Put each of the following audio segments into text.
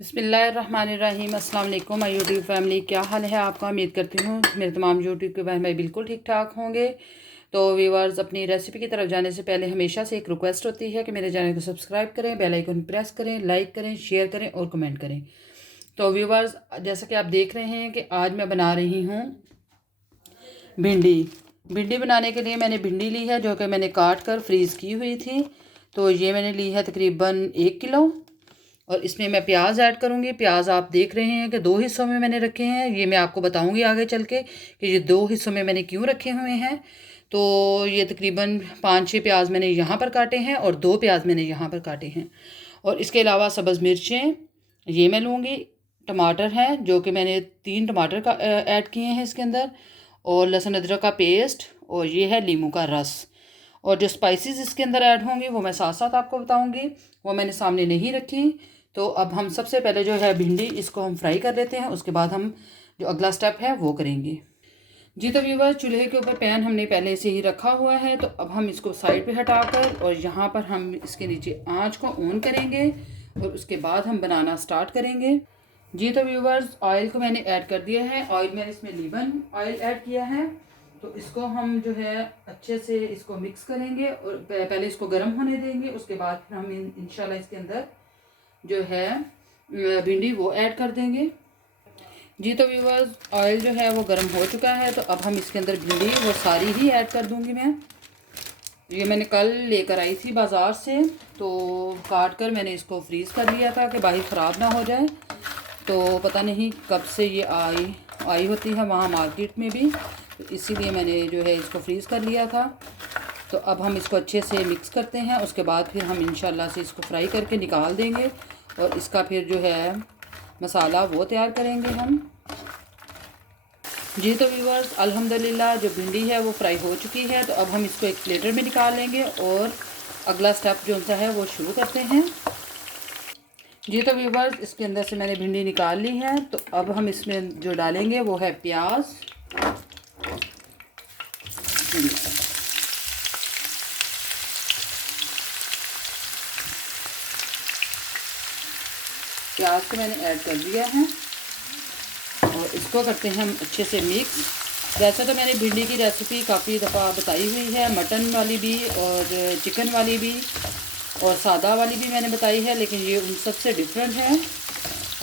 बिस्मिल्लाहिर्रहमानिर्रहीम। अस्सलाम वालेकुम माय यूट्यूब फैमिली, क्या हाल है आपका। उम्मीद करती हूँ मेरे तमाम यूट्यूब के बहन भाई बिल्कुल ठीक ठाक होंगे। तो व्यूअर्स, अपनी रेसिपी की तरफ जाने से पहले हमेशा से एक रिक्वेस्ट होती है कि मेरे चैनल को सब्सक्राइब करें, बेल आइकन प्रेस करें, लाइक करें, शेयर करें और कमेंट करें। तो व्यूअर्स, जैसा कि आप देख रहे हैं कि आज मैं बना रही हूँ भिंडी। भिंडी बनाने के लिए मैंने भिंडी ली है जो कि मैंने काट कर फ्रीज़ की हुई थी। तो ये मैंने ली है तकरीबन 1 किलो। और इसमें मैं प्याज ऐड करूँगी। प्याज आप देख रहे हैं कि 2 हिस्सों में मैंने रखे हैं। ये मैं आपको बताऊँगी आगे चल के कि ये 2 हिस्सों में मैंने क्यों रखे हुए हैं। तो ये तकरीबन 5-6 प्याज मैंने यहाँ पर काटे हैं और 2 प्याज मैंने यहाँ पर काटे हैं। और इसके अलावा सब्ज़ मिर्चें ये मैं लूँगी। टमाटर हैं जो कि मैंने 3 टमाटर का ऐड किए हैं इसके अंदर। और लहसुन अदरक का पेस्ट, और ये है नींबू का रस। और जो स्पाइसेस इसके अंदर ऐड होंगे वो मैं साथ साथ आपको बताऊंगी, वो मैंने सामने नहीं रखी। तो अब हम सबसे पहले जो है भिंडी, इसको हम फ्राई कर लेते हैं। उसके बाद हम जो अगला स्टेप है वो करेंगे। जी तो व्यूअर्स, चूल्हे के ऊपर पैन हमने पहले से ही रखा हुआ है। तो अब हम इसको साइड पे हटाकर और यहाँ पर हम इसके नीचे आंच को ऑन करेंगे और उसके बाद हम बनाना स्टार्ट करेंगे। जी तो व्यूअर्स, ऑयल को मैंने ऐड कर दिया है। ऑयल मैंने इसमें लीमन ऑयल ऐड किया है। तो इसको हम जो है अच्छे से इसको मिक्स करेंगे और पहले इसको गर्म होने देंगे। उसके बाद फिर हम इंशाल्लाह इसके अंदर जो है भिंडी वो ऐड कर देंगे। जी तो व्यूअर्स, ऑयल जो है वो गर्म हो चुका है। तो अब हम इसके अंदर भिंडी वो सारी ही ऐड कर दूंगी मैं। ये मैंने कल लेकर आई थी बाज़ार से, तो काट कर मैंने इसको फ्रीज़ कर लिया था कि बाहर ख़राब ना हो जाए। तो पता नहीं कब से ये आई होती है वहाँ मार्केट में भी, तो इसीलिए मैंने जो है इसको फ्रीज़ कर लिया था। तो अब हम इसको अच्छे से मिक्स करते हैं। उसके बाद फिर हम इंशाल्लाह से इसको फ्राई करके निकाल देंगे और इसका फिर जो है मसाला वो तैयार करेंगे हम। जी तो व्यूअर्स, अल्हम्दुलिल्लाह जो भिंडी है वो फ्राई हो चुकी है। तो अब हम इसको एक प्लेटर में निकाल लेंगे और अगला स्टेप जो सा है वो शुरू करते हैं। जी तो व्यूअर्स, इसके अंदर से मैंने भिंडी निकाल ली है। तो अब हम इसमें जो डालेंगे वो है प्याज। प्याज को मैंने ऐड कर दिया है और इसको करते हैं हम अच्छे से मिक्स। वैसे तो मैंने भिंडी की रेसिपी काफ़ी दफ़ा बताई हुई है, मटन वाली भी और चिकन वाली भी और सादा वाली भी मैंने बताई है, लेकिन ये उन सब से डिफरेंट है।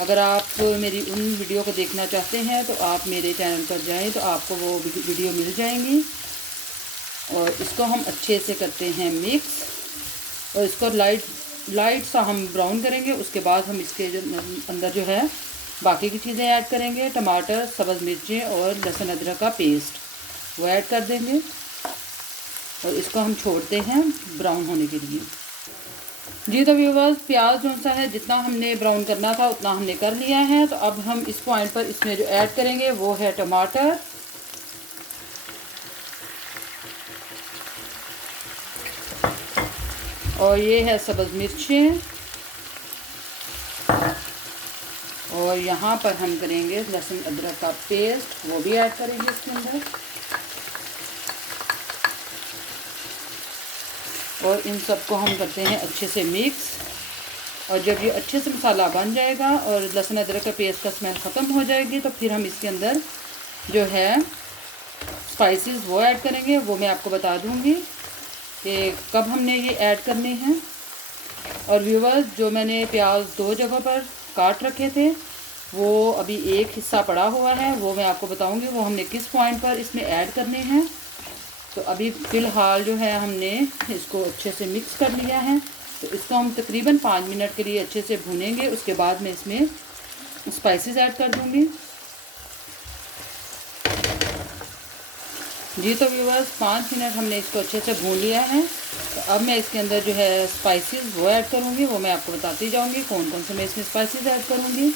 अगर आप मेरी उन वीडियो को देखना चाहते हैं तो आप मेरे चैनल पर जाएं तो आपको वो वीडियो मिल जाएंगी। और इसको हम अच्छे से करते हैं मिक्स और इसको लाइट सा हम ब्राउन करेंगे। उसके बाद हम इसके अंदर जो है बाकी की चीज़ें ऐड करेंगे। टमाटर, सब्ज़ मिर्चें और लहसुन अदरक का पेस्ट वो ऐड कर देंगे और इसको हम छोड़ते हैं ब्राउन होने के लिए। जी तो व्यूअर्स, प्याज जो सा है जितना हमने ब्राउन करना था उतना हमने कर लिया है। तो अब हम इस पॉइंट पर इसमें जो ऐड करेंगे वो है टमाटर, और ये है सब्ज़ मिर्चें, और यहाँ पर हम करेंगे लहसुन अदरक का पेस्ट, वो भी ऐड करेंगे इसके अंदर। और इन सबको हम करते हैं अच्छे से मिक्स। और जब ये अच्छे से मसाला बन जाएगा और लहसुन अदरक का पेस्ट का स्मेल ख़त्म हो जाएगी तो फिर हम इसके अंदर जो है स्पाइसेस वो ऐड करेंगे। वो मैं आपको बता दूँगी कि कब हमने ये ऐड करने हैं। और व्यूअर्स, जो मैंने प्याज 2 जगहों पर काट रखे थे वो अभी एक हिस्सा पड़ा हुआ है, वो मैं आपको बताऊंगी वो हमने किस पॉइंट पर इसमें ऐड करने हैं। तो अभी फ़िलहाल जो है हमने इसको अच्छे से मिक्स कर लिया है। तो इसको हम तकरीबन 5 मिनट के लिए अच्छे से भूनेंगे। उसके बाद मैं इसमें स्पाइसेस ऐड कर दूंगी। जी तो व्यूअर्स, 5 मिनट हमने इसको अच्छे से भून लिया है। तो अब मैं इसके अंदर जो है स्पाइसेस वो ऐड करूँगी, वो मैं आपको बताती जाऊँगी कौन कौन से मैं इसमें स्पाइसेस ऐड करूँगी।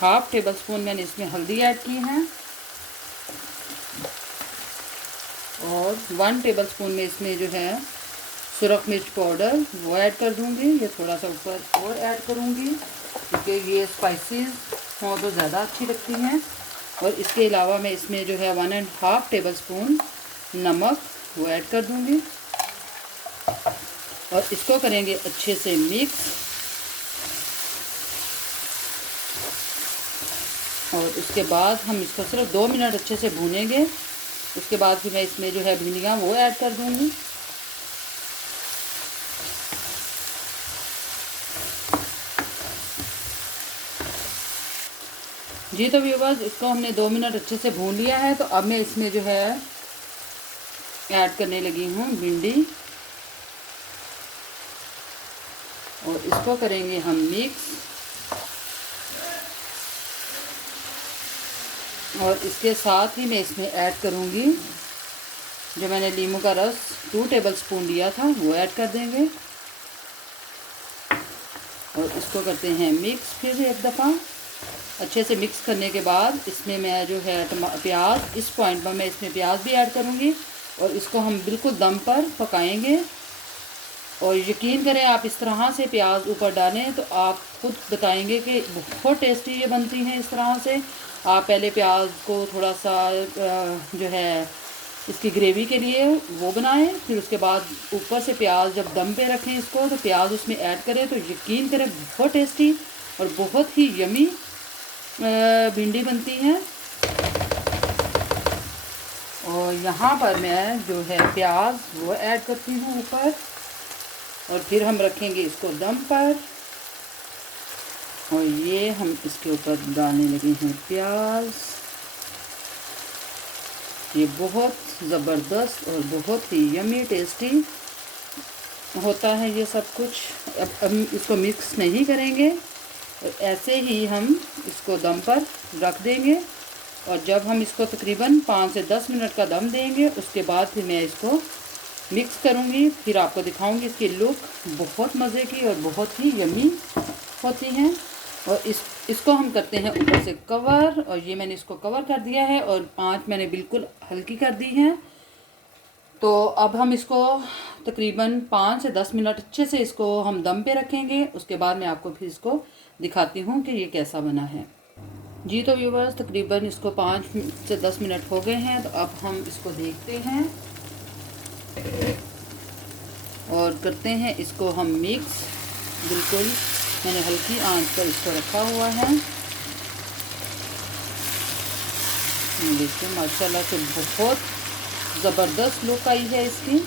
1/2 टेबल स्पून मैंने इसमें हल्दी ऐड की है और 1 टेबल स्पून में इसमें जो है सुरख मिर्च पाउडर वो ऐड कर दूँगी। ये थोड़ा सा ऊपर और ऐड करूँगी क्योंकि ये स्पाइसेस हों तो ज़्यादा अच्छी लगती हैं। और इसके अलावा मैं इसमें जो है 1.5 टेबल स्पून नमक वो ऐड कर दूँगी और इसको करेंगे अच्छे से मिक्स। और उसके बाद हम इसको सिर्फ 2 मिनट अच्छे से भूनेंगे। उसके बाद फिर मैं इसमें जो है भिंडियाँ वो ऐड कर दूँगी। जी तो व्यूअर्स, इसको हमने 2 मिनट अच्छे से भून लिया है। तो अब मैं इसमें जो है ऐड करने लगी हूँ भिंडी, और इसको करेंगे हम मिक्स। और इसके साथ ही मैं इसमें ऐड करूँगी जो मैंने नींबू का रस 2 टेबलस्पून लिया था, वो ऐड कर देंगे। और इसको करते हैं मिक्स फिर एक दफ़ा। अच्छे से मिक्स करने के बाद इसमें मैं जो है प्याज, इस पॉइंट पर मैं इसमें प्याज भी ऐड करूँगी और इसको हम बिल्कुल दम पर पकाएंगे। और यकीन करें, आप इस तरह से प्याज ऊपर डालें तो आप खुद बताएंगे कि बहुत टेस्टी ये बनती हैं। इस तरह से आप पहले प्याज को थोड़ा सा जो है इसकी ग्रेवी के लिए वो बनाएं, फिर उसके बाद ऊपर से प्याज जब दम पे रखें इसको, तो प्याज उसमें ऐड करें तो यकीन करें बहुत टेस्टी और बहुत ही यमी भिंडी बनती है। और यहाँ पर मैं जो है प्याज वो ऐड करती हूँ ऊपर, और फिर हम रखेंगे इसको दम पर। और ये हम इसके ऊपर डालने लगे हैं प्याज। ये बहुत ज़बरदस्त और बहुत ही यमी टेस्टी होता है ये सब कुछ। अब इसको मिक्स नहीं करेंगे, ऐसे ही हम इसको दम पर रख देंगे। और जब हम इसको तकरीबन 5 से 10 मिनट का दम देंगे, उसके बाद फिर मैं इसको मिक्स करूँगी, फिर आपको दिखाऊँगी। इसकी लुक बहुत मज़े की और बहुत ही यमी होती हैं। और इसको हम करते हैं ऊपर से कवर, और ये मैंने इसको कवर कर दिया है और आंच मैंने बिल्कुल हल्की कर दी है। तो अब हम इसको तकरीबन 5 से 10 मिनट अच्छे से इसको हम दम पे रखेंगे। उसके बाद मैं आपको फिर इसको दिखाती हूँ कि ये कैसा बना है। जी तो व्यूअर्स, तकरीबन इसको 5 से 10 मिनट हो गए हैं। तो अब हम इसको देखते हैं और करते हैं इसको हम मिक्स। बिल्कुल मैंने हल्की आंच पर इसको रखा हुआ है। देखिए माशाल्लाह से बहुत ज़बरदस्त लुक आई है इसकी।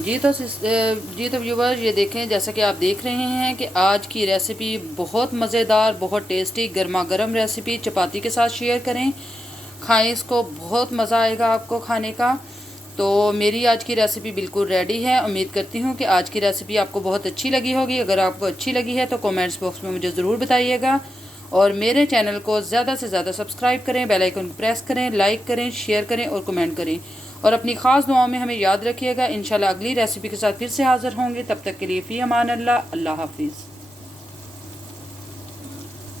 जी तो व्यूअर, ये देखें, जैसा कि आप देख रहे हैं कि आज की रेसिपी बहुत मज़ेदार, बहुत टेस्टी, गर्मा गर्म रेसिपी चपाती के साथ शेयर करें, खाएं इसको, बहुत मज़ा आएगा आपको खाने का। तो मेरी आज की रेसिपी बिल्कुल रेडी है। उम्मीद करती हूँ कि आज की रेसिपी आपको बहुत अच्छी लगी होगी। अगर आपको अच्छी लगी है तो कमेंट्स बॉक्स में मुझे ज़रूर बताइएगा। और मेरे चैनल को ज़्यादा से ज़्यादा सब्सक्राइब करें, बेल आइकन प्रेस करें, लाइक करें, शेयर करें और कमेंट करें। और अपनी ख़ास दुआओं में हमें याद रखिएगा। इंशाल्लाह अगली रेसिपी के साथ फिर से हाज़िर होंगे। तब तक के लिए फ़ी अमान अल्लाह, अल्लाह हाफिज़।